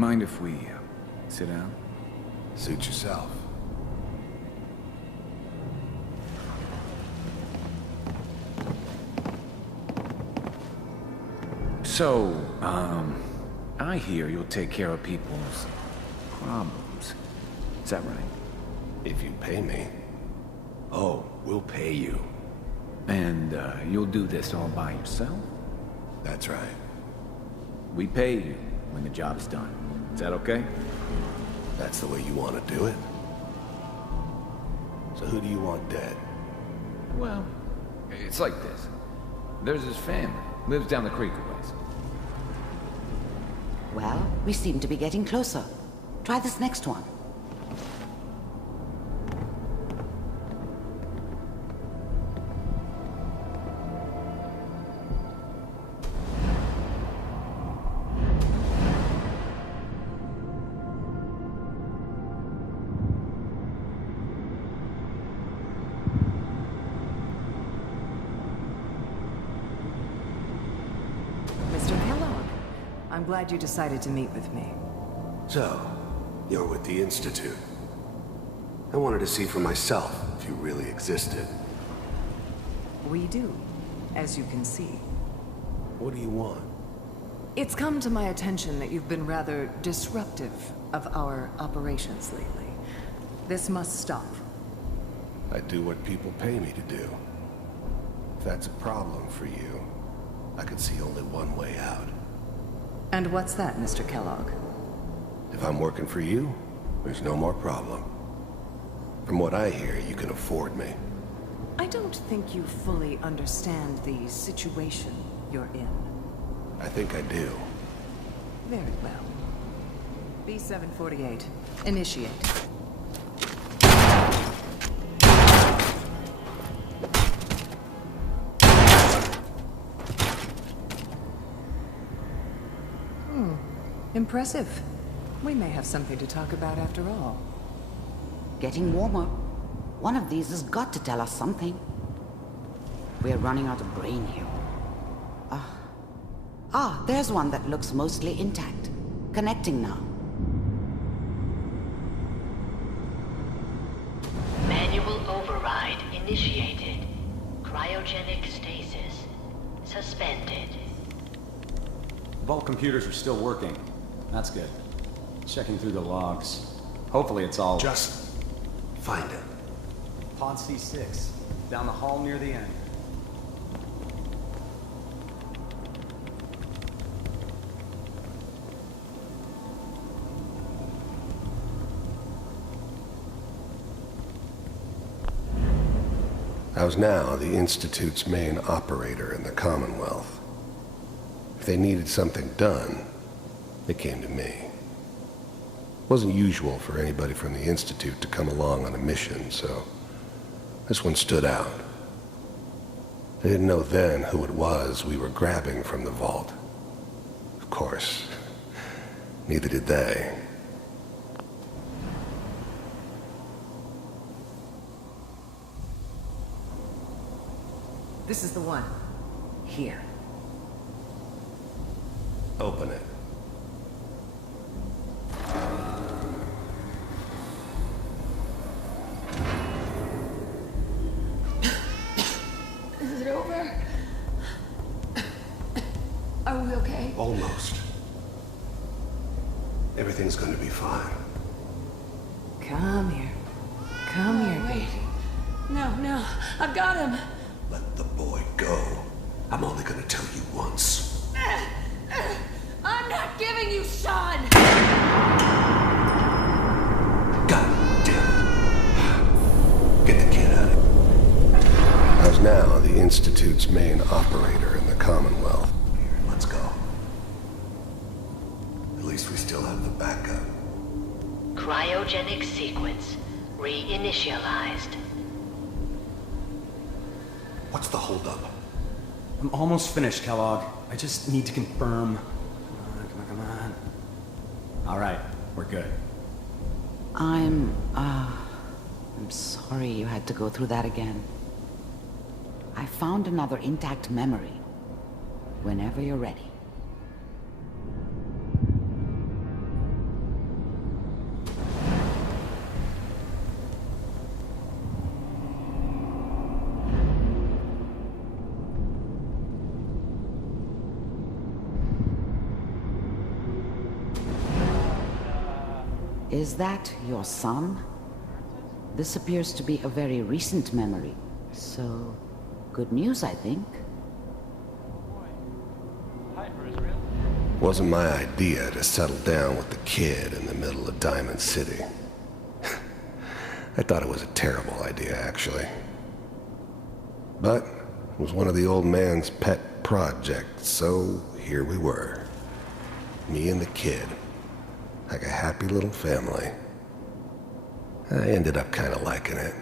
Mind if we sit down? Suit yourself. So, I hear you'll take care of people's problems. Is that right? If you pay me. Oh, we'll pay you. And, you'll do this all by yourself? That's right. We pay you when the job's done. Is that okay? That's the way you want to do it? So who do you want dead? Well, it's like this. There's his family. Lives down the creek a ways. Well, we seem to be getting closer. Try this next one. I'm glad you decided to meet with me. So, you're with the Institute. I wanted to see for myself if you really existed. We do, as you can see. What do you want? It's come to my attention that you've been rather disruptive of our operations lately. This must stop. I do what people pay me to do. If that's a problem for you, I can see only one way out. And what's that, Mr. Kellogg? If I'm working for you, there's no more problem. From what I hear, you can afford me. I don't think you fully understand the situation you're in. I think I do. Very well. B-748, initiate. Impressive. We may have something to talk about after all. Getting warmer. One of these has got to tell us something. We're running out of brain here. There's one that looks mostly intact. Connecting now. Manual override initiated. Cryogenic stasis suspended. Vault computers are still working. That's good. Checking through the logs. Hopefully it's all... Just find it. Pod C6. Down the hall near the end. I was now the Institute's main operator in the Commonwealth. If they needed something done, they came to me. It wasn't usual for anybody from the Institute to come along on a mission, so this one stood out. I didn't know then who it was we were grabbing from the vault. Of course, neither did they. This is the one. Here. Open it. Is it over? Are we okay? Almost. Everything's going to be fine. Come here. Come here, Wait. baby. No, I've got him. Let the boy go. I'm only going to tell you once. I'm not giving you Sean! God damn it. Get the kid out of here. I was now the Institute's main operator in the Commonwealth. Let's go. At least we still have the backup. Cryogenic sequence reinitialized. What's the holdup? I'm almost finished, Kellogg. I just need to confirm. Come on. All right, we're good. I'm sorry you had to go through that again. I found another intact memory. Whenever you're ready. Is that your son? This appears to be a very recent memory. So, good news, I think. Wasn't my idea to settle down with the kid in the middle of Diamond City. I thought it was a terrible idea, actually. But it was one of the old man's pet projects, so here we were. Me and the kid. Like a happy little family. I ended up kind of liking it.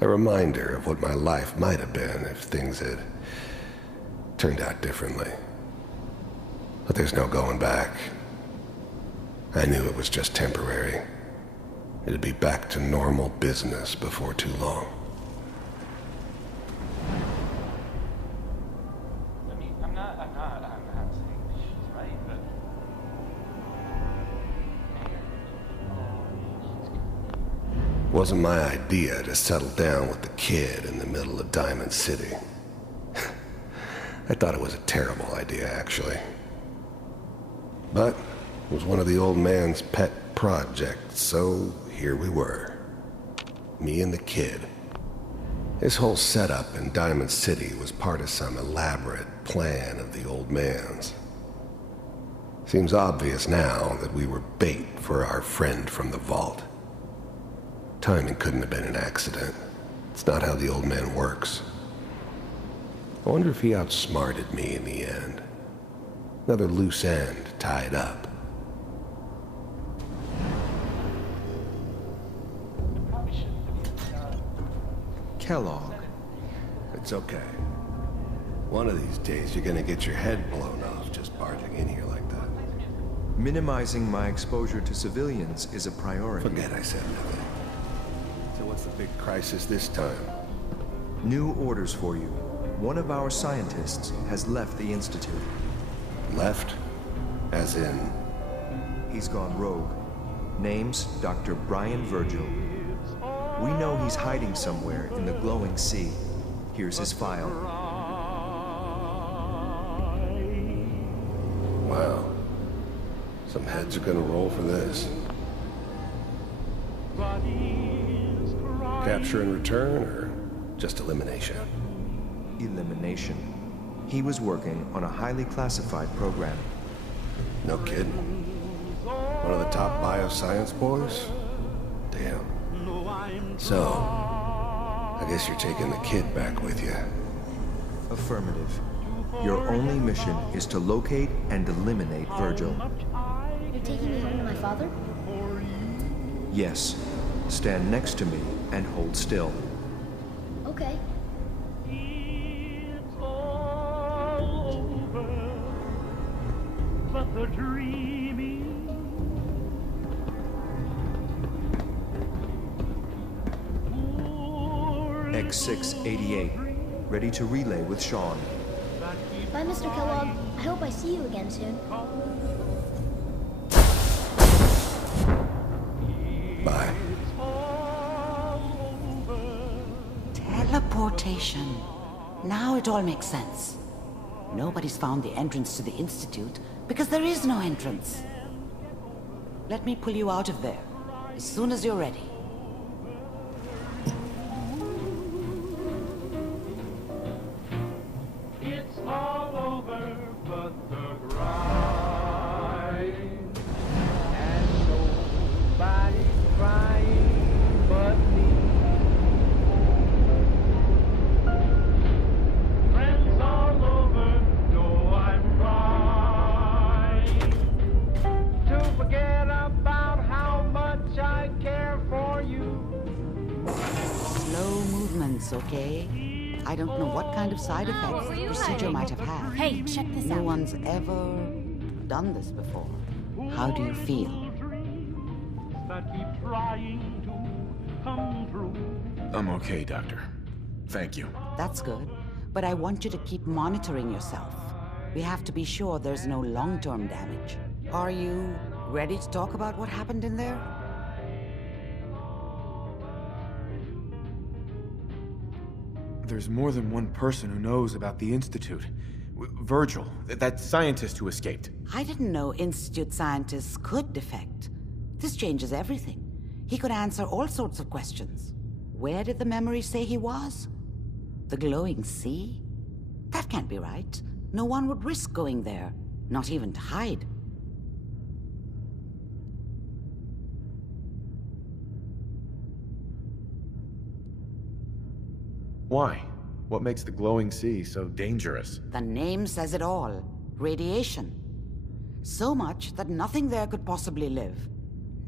A reminder of what my life might have been if things had turned out differently. But there's no going back. I knew it was just temporary. It'd be back to normal business before too long. I mean, I'm not saying she's right, but... Wasn't my idea to settle down with the kid in the middle of Diamond City. I thought it was a terrible idea, actually. But it was one of the old man's pet projects, so here we were. Me and the kid. This whole setup in Diamond City was part of some elaborate plan of the old man's. Seems obvious now that we were bait for our friend from the vault. Timing couldn't have been an accident. It's not how the old man works. I wonder if he outsmarted me in the end. Another loose end tied up. Kellogg. It's okay. One of these days you're gonna get your head blown off just barging in here like that. Minimizing my exposure to civilians is a priority. Forget I said nothing. So what's the big crisis this time? New orders for you. One of our scientists has left the Institute. Left? As in? He's gone rogue. Name's Dr. Brian Virgil. We know he's hiding somewhere in the glowing sea. Here's his file. Wow. Some heads are gonna roll for this. Capture and return, or just elimination? Elimination. He was working on a highly classified program. No kidding. One of the top bioscience boys? Damn. So, I guess you're taking the kid back with you. Affirmative. Your only mission is to locate and eliminate Virgil. You're taking me home to my father? Yes. Stand next to me and hold still. Okay. It's all over, but the dreaming. X688. Ready to relay with Sean. Bye, Mr. Kellogg. I hope I see you again soon. Bye. Teleportation. Now it all makes sense. Nobody's found the entrance to the Institute because there is no entrance. Let me pull you out of there as soon as you're ready. It's all over, but the grind. And nobody's crying but me. Friends all over know I'm trying to forget about how much I care for you. Slow movements, okay? I don't know what kind of side effects the procedure might have had. Hey, check this No out. one's ever done this before. How do you feel? That keep trying to come true. I'm okay, Doctor. Thank you. That's good. But I want you to keep monitoring yourself. We have to be sure there's no long-term damage. Are you ready to talk about what happened in there? There's more than one person who knows about the Institute. Virgil, that scientist who escaped. I didn't know Institute scientists could defect. This changes everything. He could answer all sorts of questions. Where did the memory say he was? The glowing sea? That can't be right. No one would risk going there, not even to hide. Why? What makes the glowing sea so dangerous? The name says it all. Radiation. So much that nothing there could possibly live.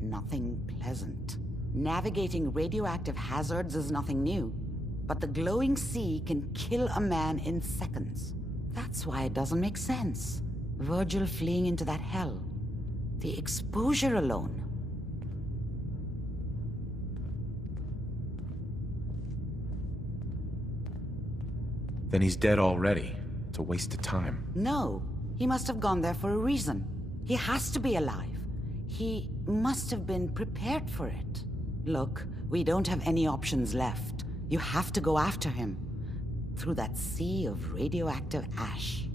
Nothing pleasant. Navigating radioactive hazards is nothing new, but the glowing sea can kill a man in seconds. That's why it doesn't make sense. Virgil fleeing into that hell. The exposure alone. Then he's dead already. It's a waste of time. No, he must have gone there for a reason. He has to be alive. He must have been prepared for it. Look, we don't have any options left. You have to go after him. Through that sea of radioactive ash.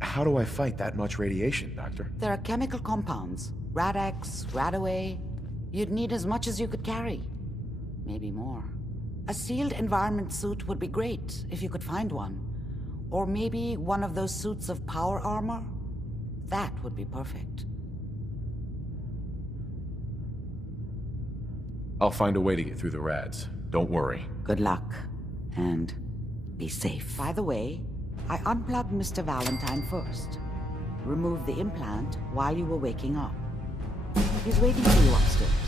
How do I fight that much radiation, Doctor? There are chemical compounds. Rad-X, Radaway. You'd need as much as you could carry. Maybe more. A sealed environment suit would be great, if you could find one. Or maybe one of those suits of power armor? That would be perfect. I'll find a way to get through the rads. Don't worry. Good luck. And be safe. By the way, I unplugged Mr. Valentine first. Removed the implant while you were waking up. He's waiting for you upstairs.